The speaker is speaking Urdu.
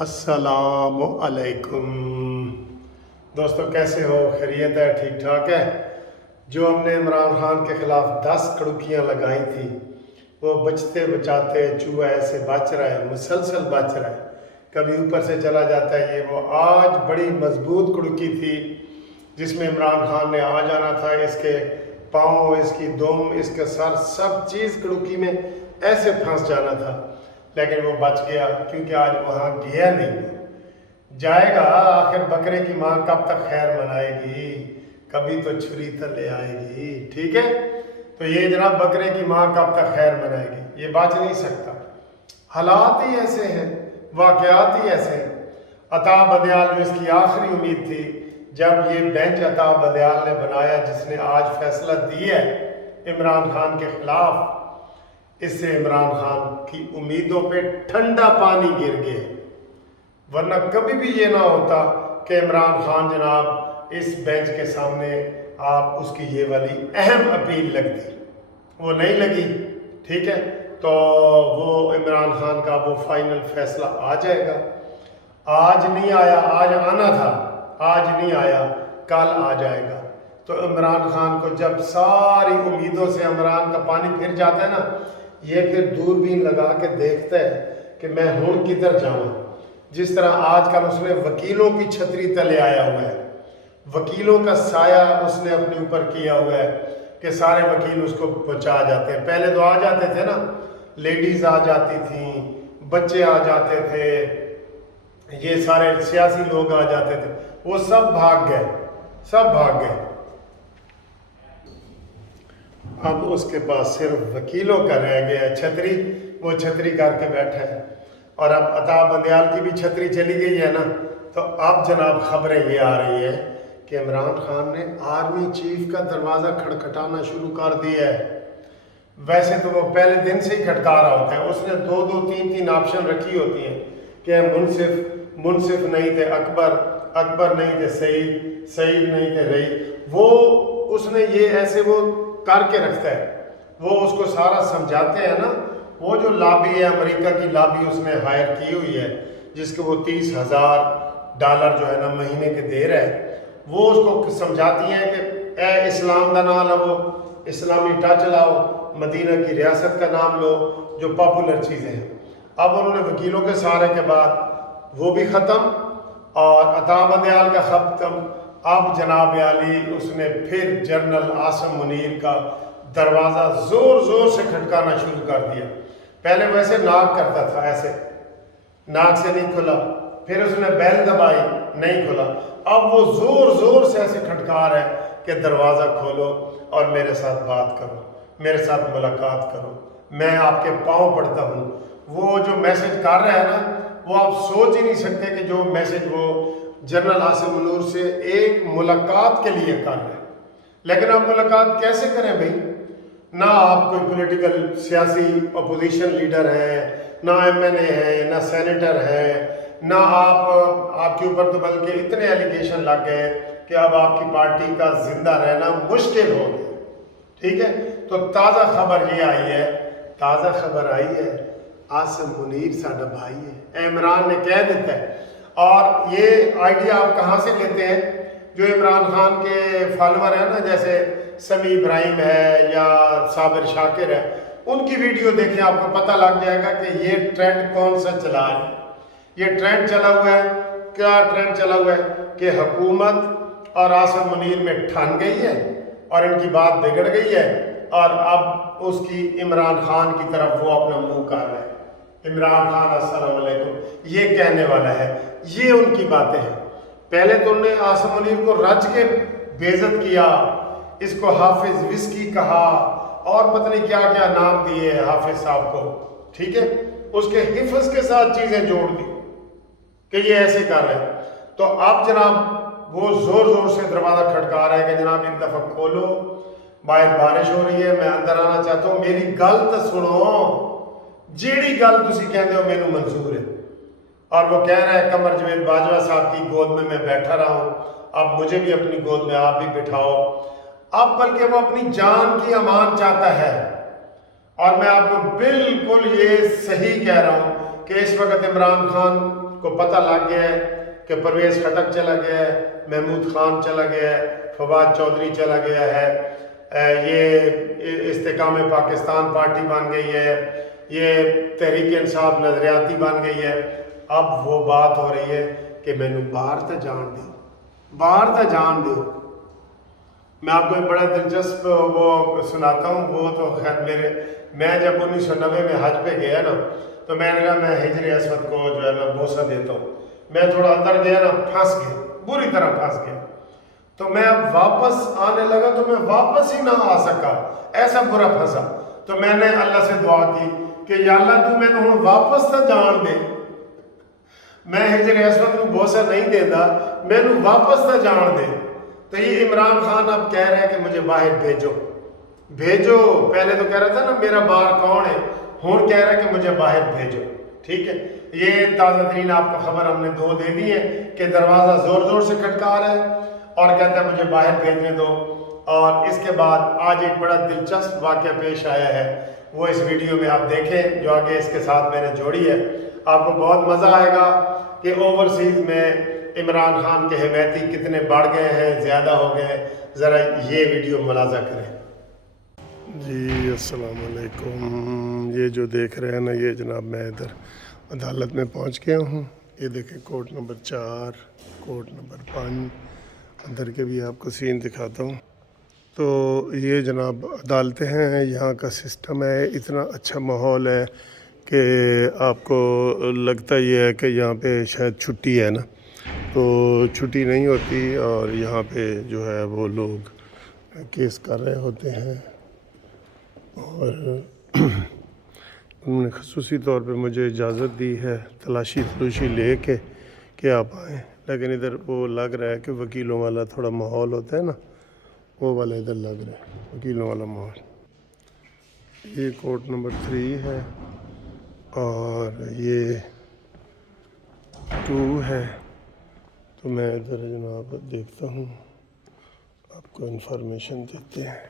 السلام علیکم دوستو، کیسے ہو؟ خیریت ہے؟ ٹھیک ٹھاک ہے؟ جو ہم نے عمران خان کے خلاف 10 کڑکیاں لگائی تھی، وہ بچتے بچاتے چوہا ایسے بچ رہا ہے، مسلسل بچ رہا ہے، کبھی اوپر سے چلا جاتا ہے۔ یہ وہ آج بڑی مضبوط کڑکی تھی جس میں عمران خان نے آ جانا تھا، اس کے پاؤں، اس کی دم، اس کے سر، سب چیز کڑکی میں ایسے پھنس جانا تھا، لیکن وہ بچ گیا کیونکہ آج وہاں گیا نہیں۔ جائے گا، آخر بکرے کی ماں کب تک خیر منائے گی؟ کبھی تو چھری تلے آئے گی، ٹھیک ہے؟ تو یہ جناب بکرے کی ماں کب تک خیر منائے گی؟ یہ بچ نہیں سکتا۔ حالات ہی ایسے ہیں، واقعات ہی ایسے ہیں۔ عطا بدیال جو اس کی آخری امید تھی، جب یہ بینچ عطا بدیال نے بنایا جس نے آج فیصلہ دی ہے عمران خان کے خلاف، اس سے عمران خان کی امیدوں پہ ٹھنڈا پانی گر گیا، ورنہ کبھی بھی یہ نہ ہوتا کہ عمران خان جناب اس بینچ کے سامنے آپ اس کی یہ والی اہم اپیل لگتی، وہ نہیں لگی، ٹھیک ہے؟ تو وہ عمران خان کا وہ فائنل فیصلہ آ جائے گا۔ آج نہیں آیا، آج آنا تھا، آج نہیں آیا، کل آ جائے گا۔ تو عمران خان کو جب ساری امیدوں سے عمران کا پانی پھر جاتا ہے نا، یہ پھر دوربین لگا کے دیکھتا ہے کہ میں ہوں کدھر جاؤں۔ جس طرح آج کل اس نے وکیلوں کی چھتری تلے آیا ہوا ہے، وکیلوں کا سایہ اس نے اپنے اوپر کیا ہوا ہے کہ سارے وکیل اس کو بچا جاتے ہیں۔ پہلے تو آ جاتے تھے نا، لیڈیز آ جاتی تھیں، بچے آ جاتے تھے، یہ سارے سیاسی لوگ آ جاتے تھے، وہ سب بھاگ گئے، سب بھاگ گئے۔ اب اس کے پاس صرف وکیلوں کا رہ گیا چھتری، وہ چھتری کر کے بیٹھا ہے۔ اور اب عطا بدیال کی بھی چھتری چلی گئی ہے نا، تو اب جناب خبریں یہ آ رہی ہیں کہ عمران خان نے آرمی چیف کا دروازہ کھٹکھٹانا شروع کر دیا ہے۔ ویسے تو وہ پہلے دن سے ہی کھٹکا رہا ہوتا ہے، اس نے 2 3 آپشن رکھی ہوتی ہیں کہ منصف نہیں تھے اکبر نہیں تھے سعید نہیں تھے رئی، وہ اس نے یہ ایسے وہ کر کے رکھتا ہے، وہ اس کو سارا سمجھاتے ہیں نا۔ وہ جو لابی ہے، امریکہ کی لابی اس نے ہائر کی ہوئی ہے، جس کو وہ $30,000 جو ہے نا مہینے کے دے رہا ہے، وہ اس کو سمجھاتی ہیں کہ اے اسلام کا نام لو، اسلامی ٹچ لاؤ، مدینہ کی ریاست کا نام لو، جو پاپولر چیزیں ہیں۔ اب انہوں نے وکیلوں کے سہارے کے بعد وہ بھی ختم اور عطا بدیال کا ختم۔ اب جناب عالی اس نے پھر جنرل عاصم منیر کا دروازہ زور زور سے کھٹکانا شروع کر دیا۔ پہلے ویسے ناک کرتا تھا، ایسے ناک سے نہیں کھلا، پھر اس نے بیل دبائی، نہیں کھلا، اب وہ زور زور سے ایسے کھٹکا رہا ہے کہ دروازہ کھولو اور میرے ساتھ بات کرو، میرے ساتھ ملاقات کرو، میں آپ کے پاؤں پڑتا ہوں۔ وہ جو میسج کر رہا ہے نا، وہ آپ سوچ ہی نہیں سکتے کہ جو میسج وہ جنرل عاصم منیر سے ایک ملاقات کے لیے کر رہے ہیں۔ لیکن آپ ملاقات کیسے کریں بھائی؟ نہ آپ کوئی پولیٹیکل سیاسی اپوزیشن لیڈر ہیں، نہ MNA ہیں، نہ سینیٹر ہیں، نہ آپ کے اوپر تو بلکہ اتنے ایلیگیشن لگ گئے کہ اب آپ کی پارٹی کا زندہ رہنا مشکل ہو گیا، ٹھیک ہے؟ تو تازہ خبر یہ آئی ہے، تازہ خبر آئی ہے، عاصم منیر ساڈا بھائی ہے، عمران نے کہہ دیتا ہے۔ اور یہ آئیڈیا آپ کہاں سے لیتے ہیں؟ جو عمران خان کے فالوور ہیں نا، جیسے سمیع ابراہیم ہے یا صابر شاکر ہے، ان کی ویڈیو دیکھیں، آپ کو پتہ لگ جائے گا کہ یہ ٹرینڈ کون سا چلا ہے۔ یہ ٹرینڈ چلا ہوا ہے، کیا ٹرینڈ چلا ہوا ہے کہ حکومت اور عاصم منیر میں ٹھن گئی ہے اور ان کی بات بگڑ گئی ہے، اور اب اس کی عمران خان کی طرف وہ اپنا منہ کر رہے ہیں۔ عمران خان السلام علیکم یہ کہنے والا ہے، یہ ان کی باتیں ہیں۔ پہلے تو انہوں نے عاصم منیر کو رج کے بے عزت کیا، اس کو حافظ وسکی کہا اور پتہ نہیں کیا کیا نام دیے حافظ صاحب کو، ٹھیک ہے؟ اس کے حفظ کے ساتھ چیزیں جوڑ دی کہ یہ ایسے کر رہے ہیں۔ تو اب جناب وہ زور زور سے دروازہ کھٹکا رہا ہے کہ جناب ایک دفعہ کھولو، باہر بارش ہو رہی ہے، میں اندر آنا چاہتا ہوں، میری گل تو سنو، جیڑی گل تسی کہندے ہو مینوں منظور ہے۔ اور وہ کہہ رہا ہے قمر جاوید باجوہ صاحب کی گود میں بیٹھا رہا ہوں، اب مجھے بھی اپنی گود میں آپ بھی بٹھاؤ۔ اب بلکہ وہ اپنی جان کی امان چاہتا ہے، اور میں آپ کو بالکل یہ صحیح کہہ رہا ہوں کہ اس وقت عمران خان کو پتہ لگ گیا ہے کہ پرویز خٹک چلا گیا ہے، محمود خان چلا گیا ہے، فواد چودھری چلا گیا ہے، یہ استحکام پاکستان پارٹی بن گئی ہے، یہ تحریک انصاف نظریاتی بن گئی ہے۔ اب وہ بات ہو رہی ہے کہ مینوں باہر تے جان دیو، باہر تے جان دیو۔ میں آپ کو ایک بڑا دلچسپ وہ سناتا ہوں، وہ تو خیر میں جب 1990 میں حج پہ گیا نا تو میں نے کہا میں حجر اسود کو جو ہے نا بوسہ دیتا ہوں۔ میں تھوڑا اندر گیا نا، پھنس گیا، بری طرح پھنس گیا۔ تو میں اب واپس آنے لگا تو میں واپس ہی نہ آ سکا، ایسا برا پھنسا۔ تو میں نے اللہ سے دعا کی کہ یا اللہ تو میں نے ہوں واپس تو جان دے، میں حجر اسود کو بوسہ نہیں دیتا، میں نے واپس تو جان دے۔ تو یہ عمران خان اب کہہ رہے ہیں کہ مجھے باہر بھیجو بھیجو، پہلے تو کہہ رہا تھا نا میرا باہر کون ہے، ہون کہہ رہا ہے کہ مجھے باہر بھیجو۔ ٹھیک ہے، یہ تازہ ترین آپ کو خبر ہم نے 2 دے دی ہے کہ دروازہ زور زور سے کھٹکا رہا ہے اور کہتا ہے مجھے باہر بھیجنے دو۔ اور اس کے بعد آج ایک بڑا دلچسپ واقعہ پیش آیا ہے، وہ اس ویڈیو میں آپ دیکھیں جو آگے اس کے ساتھ میں نے جوڑی ہے۔ آپ کو بہت مزہ آئے گا کہ اوورسیز میں عمران خان کے حمایتی کتنے بڑھ گئے ہیں، زیادہ ہو گئے ہیں۔ ذرا یہ ویڈیو ملاحظہ کریں۔ جی السلام علیکم، یہ جو دیکھ رہے ہیں نا، یہ جناب میں ادھر عدالت میں پہنچ گیا ہوں۔ یہ دیکھیں کورٹ نمبر 4، کورٹ نمبر 5، اندر کے بھی آپ کو سین دکھاتا ہوں۔ تو یہ جناب عدالتیں ہیں، یہاں کا سسٹم ہے، اتنا اچھا ماحول ہے کہ آپ کو لگتا یہ ہے کہ یہاں پہ شاید چھٹی ہے نا، تو چھٹی نہیں ہوتی، اور یہاں پہ جو ہے وہ لوگ کیس کر رہے ہوتے ہیں، اور انہوں نے خصوصی طور پہ مجھے اجازت دی ہے تلاشی لے کے کہ آپ آئیں، لیکن ادھر وہ لگ رہا ہے کہ وکیلوں والا تھوڑا ماحول ہوتا ہے نا، وہ والا ادھر لگ رہا ہے، وکیلوں والا ماحول۔ یہ کورٹ نمبر 3 ہے اور یہ 2 ہے۔ تو میں ادھر جناب دیکھتا ہوں، آپ کو انفارمیشن دیتے ہیں۔